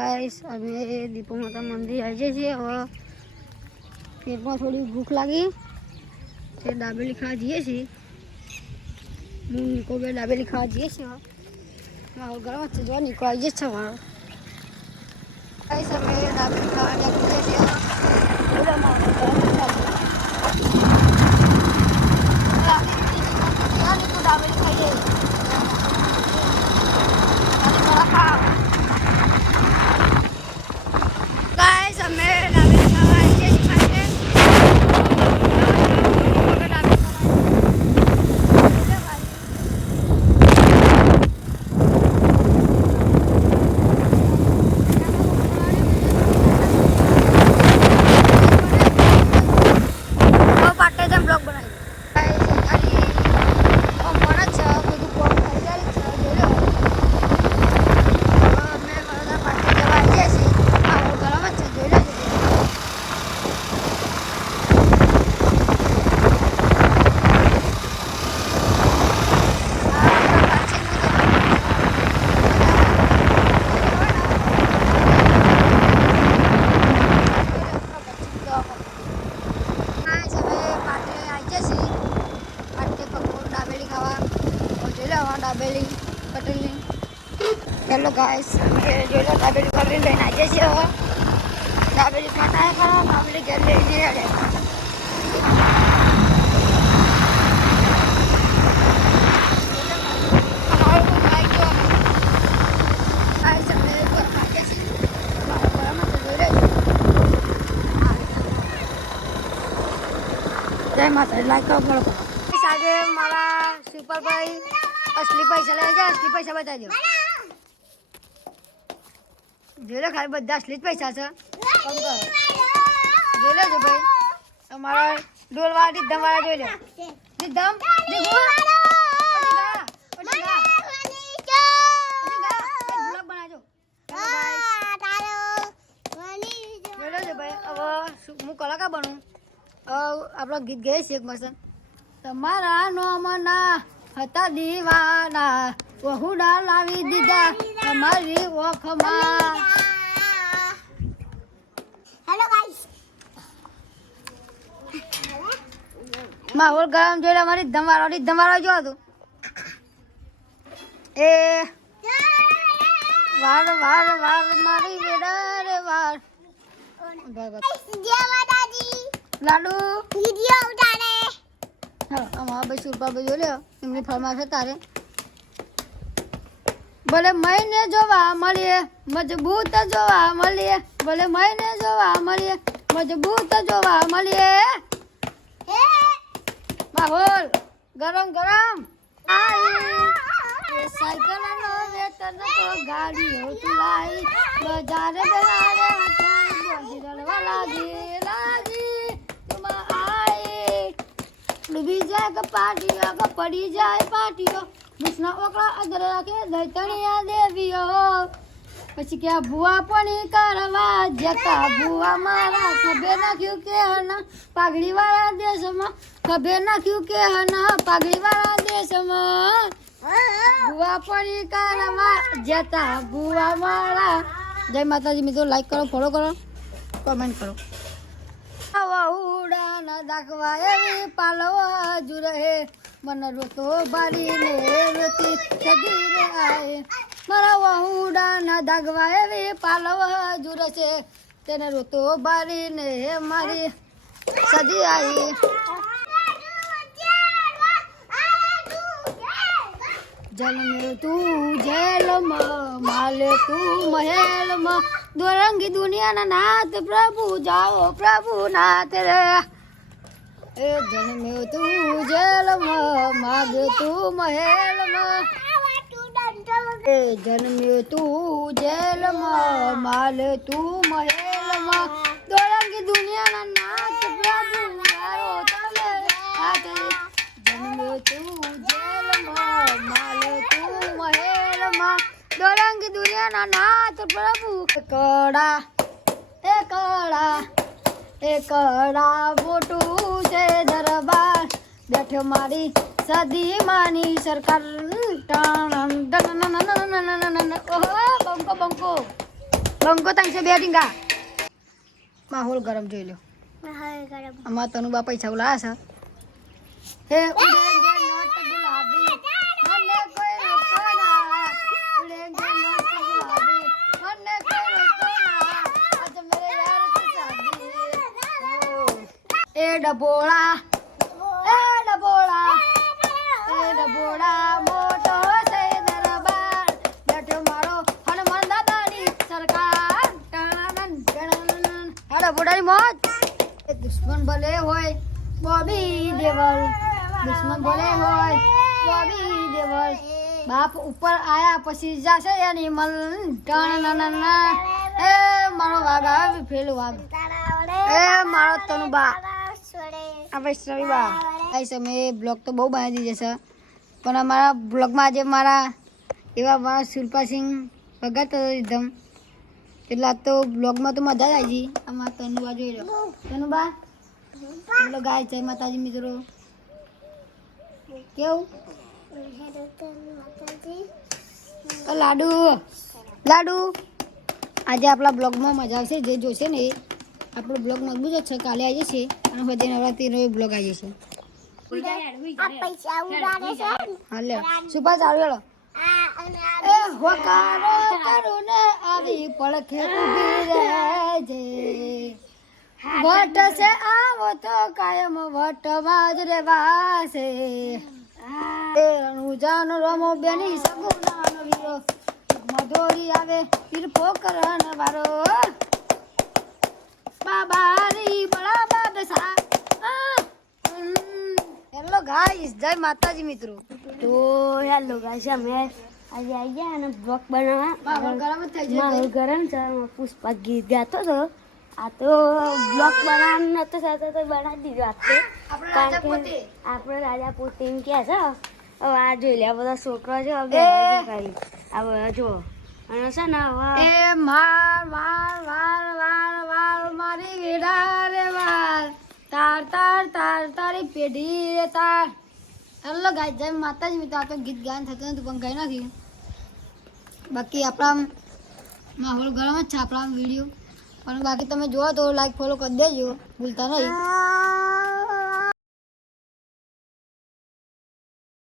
guys અમે દીપો માતા મંદિર આવી જઈએ હવે પેટમાં થોડી ભૂખ લાગી તે દાબેલી ખાવા જઈએ છીએ હું નિકો બે દાબેલી ખાવા જઈએ છીએ મારો ગરમ છે જો નિકો આવી જશે મારો ગાइस અમે દાબેલી ખાવા જઈએ છીએ પૂરા મારો નિકો દાબેલી ખાઈએ दाबेली कटली हेलो गाइस जो दाबेली कटली लेने आ जैसे हो दाबेली खाता है खाना दाबेली घर ले लिए है जय माता लाइक करो सागे मारा सुपर भाई असली पैसा ले जा असली पैसा बता दो जो ले खाली बद्दा असली पैसा છે કમ કરો જો લે જો ભાઈ તમારા ડોલવા દીધમ વાળા જોઈ લે દીધમ દીધો બ્લોગ બનાજો જો લે જો ભાઈ હવે હું કલાકાર બનું આપણો ગીત ગાઈએ છીએ એક મસ્ત તમારા નોમના હતા દીવાના વહુડા લાવી દીધા તમારી ઓખમાં હેલો ગાઈસ માહોલ ગરમ જોઈ અમારી ધમારો જો હતું એ વાર વાર વાર મારી બેડા રે વાર જય માતાજી લાડુ વિડિયો ઉતારે હા અમારા ભાઈ સુરપા ભાઈ જોઈ લ્યો એમની ફરમાશ તારે ભલે મહિને જોવા મળીએ મજબૂત જોવા મળીએ ભલે મહિને જોવા મળીએ મજબૂત જોવા મળીએ માહોલ ગરમ ગરમ સાયકલ નો વેતન તો ગાડીઓ ચલાઈ બજારે બેવાડે લાગી તુમા આઈ ડૂબી જાય કપાટીઓ પડી જાય પાટીઓ વિષ્ણુ ઓકળા અગર રાખે દૈતણિયા દેવીઓ પછી કે ભૂવા પણી કરવા જતા ભૂવા મારા ખભે નાખ્યું કે હના પાઘડી વાળા દેશમાં ખભે નાખ્યું કે હના પાઘડી વાળા દેશમાં ભૂવા પણી કરવા જતા ભૂવા મારા જય માતાજી મિત્રો લાઈક કરો ફોલો કરો કમેન્ટ કરો ઉડાના દાખવા એવી પાલવા જુ રહે मन रोतो बारी ने रोती सगीरे आए मारा वहुडा ना दागवाए वे पालवा जुर से तेने रोतो बारी ने मारी सदी आई जल में तू जेल में माले तू महल में दोरंगी दुनिया ना नाथ प्रभु जाओ प्रभु नाथ रे ए जन्मे तू जेल में माग तू महल में ए जन्मे तू जेल में माल तू महल में दोरंगी दुनिया ना नाथ प्रभु यारो तले हाथ जन्मे तू जेल में माल तू महल में दोरंगी दुनिया ना नाथ प्रभु एकड़ा मोटू से दरबार बैठ मारी सदी मानी सरकार ओहो बंको बंको બંકો તઈ છે બેટિંગા માહોલ ગરમ જોઈ લો અમાર તનુ બા પૈસા ઉલાયા છે હે ઉડેંગે નોટ ગુલાબી મને કોઈ રોકો ના ઉડેંગે નોટ ગુલાબી મને કોઈ રોકો ના આજ મેરે યાર કી શાદી એ ડબોળા મોટો છે દરબાર બેઠો મારો હનુમાન દાદાની સરકાર હાડા બોડાની મોજ એ દુશ્મન ભલે હોય બોબી દેવલ દુશ્મન ભલે હોય બોબી દેવલ બાપ ઉપર આયા પછી જાશે એની મલ એ મારો વાઘ આવે ફેલ વાઘ એ મારો તનુ બા આ વૈષ્ણવી બા આ સમયે બ્લોગ તો બહુ બનાવી દીધો છે પણ અમારા બ્લોગમાં આજે મારા એવા મારા શિલ્પાસિંહ ભગત એકદમ એટલે આ તો બ્લોગમાં તો મજા જ આવી ગઈ અમારા તનુબા જોઈ લો તનુબા એટલો ગાય છે માતાજી મિત્રો કેવું લાડુ લાડુ આજે આપણા બ્લોગમાં મજા આવશે જે જોશે ને એ આપણો બ્લોગ મજબૂત જ છે કાલે આવી જશે અને પછી નવરાત્રીનો બ્લોગ આવી જશે હાલે સુપા ચાલુ હેલો એ હોકારો કરું ને આવી પડખે ઊભી રહેજે વટ છે આવો તો કાયમ વટમાં જ રહેવાશે એ રણુજાનો રમો બેની સગુનાનો વીરો મધોરી આવે પીર પોકરણ વારો બાબારી બડા બાદશા હેલો ગાઈસ જય માતાજી મિત્રો તો હેલો ગાઈસ અમે આજે આવી ગયા અને બ્લોગ બનાવવા માહોલ ગરમ છે પુષ્પા ગીત ગાતો હતો આ તો બ્લોગ બનાવવાનું નતો થતો તો બનાવી દીધો કારણ કે આપણે રાજા પોતે એમ કહે છે હવે આ જોઈ લે બધા છોકરા છે હવે આ બધા જો અને છે ને હવે એ માર માર વાર વાર વાર મારી વેડા રે વાર તાર તાર તાર તારી પેઢી રે તાર હેલો ગાઈસ જય માતાજી મિત્રો આ તો ગીત ગાન થતું નતું પણ ગઈ નથી બાકી આપણા માહોલ ગરમ જ છે આપણા વિડીયો પણ બાકી તમે જોવો તો લાઈક ફોલો કરી દેજો ભૂલતા નહીં